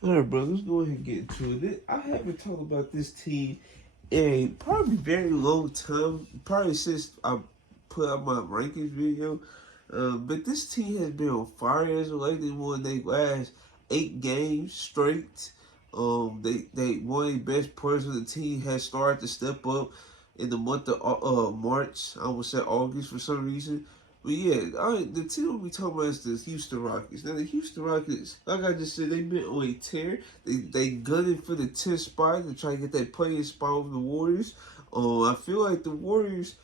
All right, bro, let's go ahead and get into it. I haven't talked about this team in a probably very long time, probably since I put out my rankings video. But this team has been on fire as of late. They won their last 8 games straight. They one of the best players of the team has started to step up in the month of March. I would say August for some reason. But yeah, the team we talking about is the Houston Rockets. Now the Houston Rockets, like I just said, they've been on a tear. They gunning for the 10th spot to try to get that playing spot over the Warriors. I feel like the Warriors,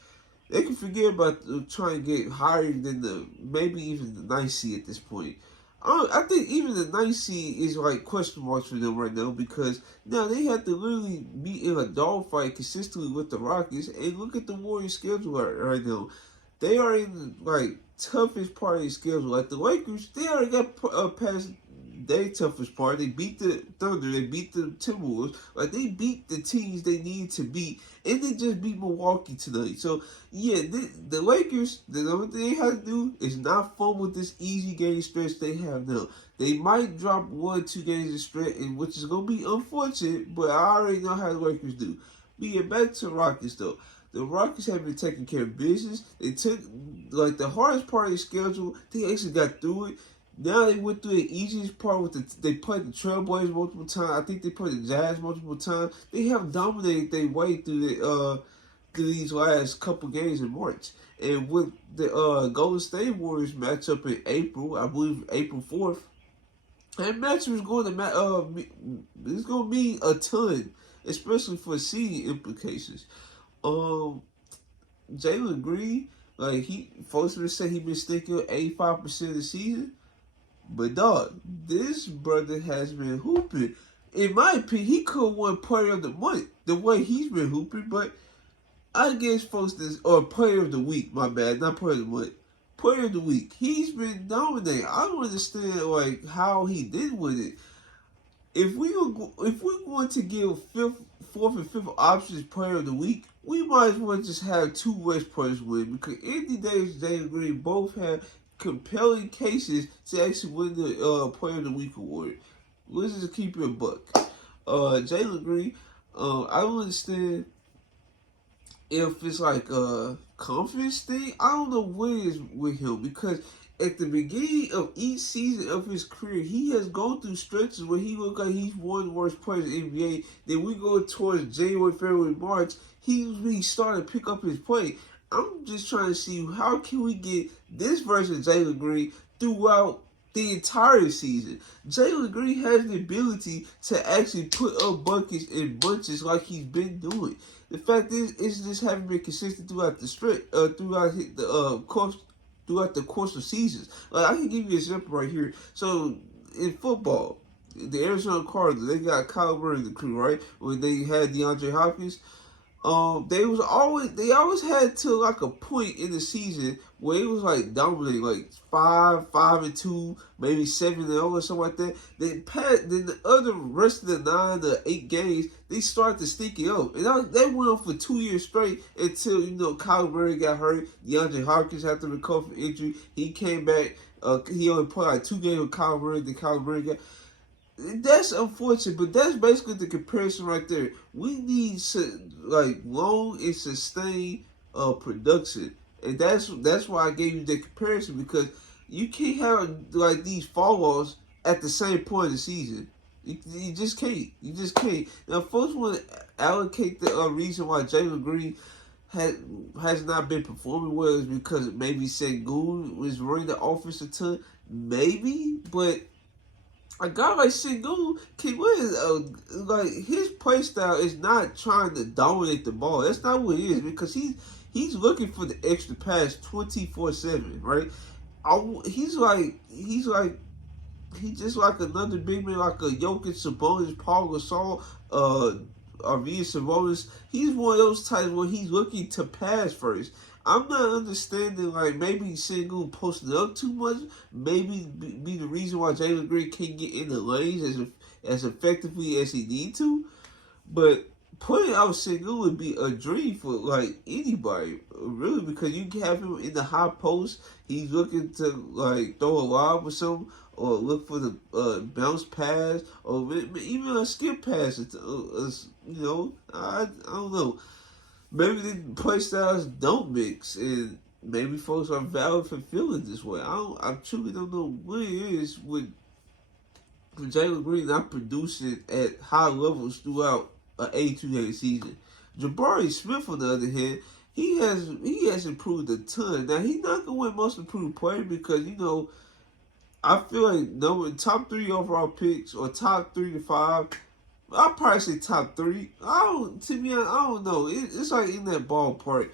they can forget about trying to get higher than the maybe even the 9th seed at this point. I think even the 9th seed is like question marks for them right now because now they have to literally be in a dogfight consistently with the Rockets. And look at the Warriors' schedule right now. They are in like toughest part of the schedule. Like the Lakers, they already got past their toughest part. They beat the Thunder. They beat the Timberwolves. Like they beat the teams they need to beat, and they just beat Milwaukee tonight. So yeah, the Lakers. The only thing they have to do is not fumble this easy game stretch they have now. They might drop 1-2 games in stretch, and which is gonna be unfortunate. But I already know how the Lakers do. But yeah, back to the Rockets though. The Rockets have been taking care of business. They took like the hardest part of the schedule. They actually got through it. Now they went through the easiest part with they played the Trailblazers multiple times. I think they played the Jazz multiple times. They have dominated their way through these last couple games in March. And with the Golden State Warriors matchup in April, I believe April 4th, that match was going to it's going to mean a ton, especially for seeding implications. Um, Jalen Green, like folks would say he been sticking 85% of the season. But dog, this brother has been hooping. In my opinion, he could have won player of the month the way he's been hooping, but I guess folks this or player of the week, my bad, not player of the month. Player of the week. He's been dominating. I don't understand like how he did with it. If we're going to give fourth, and fifth options player of the week, we might as well just have two West players win because Anthony Davis and Jalen Green both have compelling cases to actually win the player of the week award. Let's just keep it a buck. Jalen Green, I don't understand if it's like a confidence thing. I don't know what it is with him because at the beginning of each season of his career, he has gone through stretches where he looked like he's one of the worst players in the NBA. Then we go towards January, February, March, he started to pick up his play. I'm just trying to see how can we get this version of Jalen Green throughout the entire season. Jalen Green has the ability to actually put up buckets in bunches like he's been doing. The fact is, it's just haven't been consistent throughout the throughout the course of seasons. Like I can give you an example right here. So in football, the Arizona Cardinals, they got Kyle Murray in the crew, right? When they had DeAndre Hopkins, they always had to like a point in the season where it was like dominating, like 5-2, maybe 7-0 or something like that. Then the other rest of the 9 to 8 games, they started to stick it up, and they went on for 2 years straight until Kyle Murray got hurt. DeAndre Hopkins had to recover from injury. He came back. He only played like 2 games with Kyle Murray. Then Kyle Murray got. That's unfortunate, but that's basically the comparison right there. We need like long and sustained production, and that's why I gave you the comparison because you can't have like these fall offs at the same point in the season. You just can't. You just can't. Now, folks want to allocate the reason why Jalen Green has not been performing well is because maybe Sengun was running the offense a ton. Maybe, but a guy like Sengun can win. Like his play style is not trying to dominate the ball. That's not what it is because he's looking for the extra pass 24/7, right? He's just like another big man, like a Jokic, Sabonis, Paul Gasol, Arvidas Sabonis. He's one of those types where he's looking to pass first. I'm not understanding, like, maybe Sengun posting up too much, maybe be the reason why Jalen Green can't get in the lanes as effectively as he need to. But putting out Sengun would be a dream for, like, anybody, really, because you can have him in the high post. He's looking to, like, throw a lob or something. or look for the bounce pass, or even a skip pass. I don't know. Maybe the play styles don't mix, and maybe folks are valid for feeling this way. I truly don't know what it is with Jalen Green not producing at high levels throughout an 82-game season. Jabari Smith, on the other hand, he has improved a ton. Now he's not gonna win Most Improved Player because I feel like top 3 overall picks or top 3 to 5. I'll probably say top 3. To me, I don't know. It's like in that ballpark.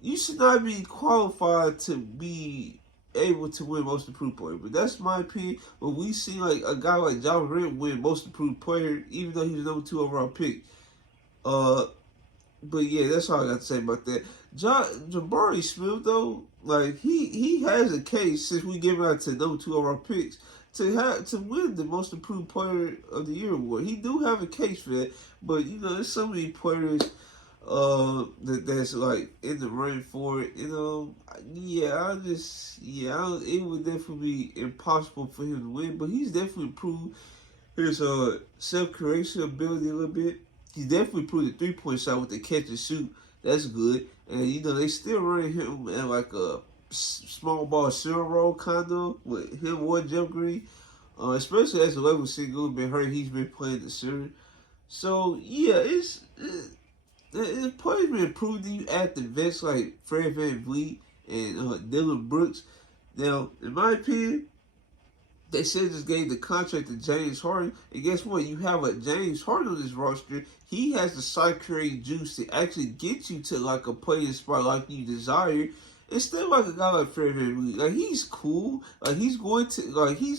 You should not be qualified to be able to win Most Improved Player. But that's my opinion. But we see like a guy like John Morant win Most Improved Player, even though he was number 2 overall pick. But yeah, that's all I got to say about that. Jabari Smith though, like he has a case since we gave out to number 2 overall picks to win the Most Improved Player of the Year award. He do have a case for that, but there's so many players that's like in the running for it. It would definitely be impossible for him to win, but he's definitely improved his self-creation ability a little bit. He definitely improved the 3-point shot with the catch and shoot. That's good. And they still running him at like a small ball zero roll kind of with him or Jalen Green. Especially as the level single been hurt, he's been playing the center. So yeah, the players been improved. You add the vets like Fred VanVleet and Dylan Brooks. Now, in my opinion, they said just gave the contract to James Harden. And guess what? You have a James Harden on this roster. He has the side creating juice to actually get you to like a playing spot like you desire. Instead of like a guy like Fred VanVleet. Like he's cool. Like he's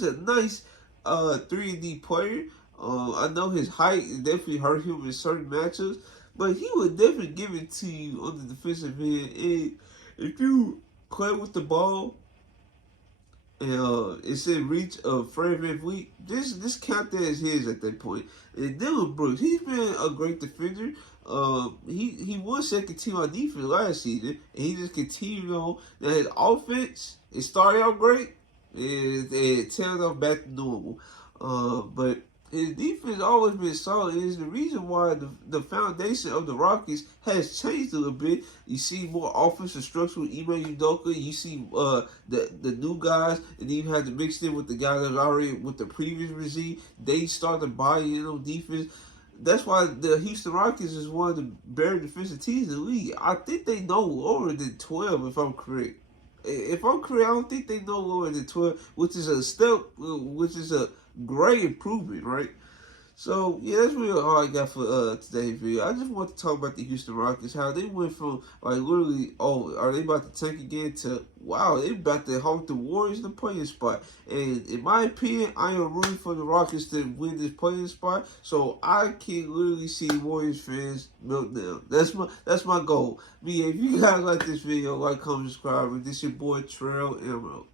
a nice 3-and-D player. I know his height definitely hurt him in certain matchups. But he would definitely give it to you on the defensive end. And if you play with the ball and it's in reach of Fred VanVleet, this count that as his at that point. And Dylan Brooks, he's been a great defender. He won second team on defense last season, and he just continued on. Now his offense, it started out great, and it tailed off back to normal. But his defense always been solid. It is the reason why the foundation of the Rockets has changed a little bit. You see more offensive structure with Ime Udoka. You see the new guys, and then you have to mix in with the guys that was already with the previous regime. They start to buy in on defense. That's why the Houston Rockets is one of the better defensive teams in the league. I think they know lower than 12, if I'm correct. If I'm correct, I don't think they know lower than 12, which is a step, which is a great improvement, right? So yeah, that's really all I got for today's video. I just want to talk about the Houston Rockets, how they went from like literally, oh, are they about to tank again, to wow, they about to hold the Warriors in the playing spot. And in my opinion, I am rooting for the Rockets to win this playing spot, so I can literally see Warriors fans melt down. That's my goal. If you guys like this video, like, comment, subscribe. And this your boy Trail Emerald.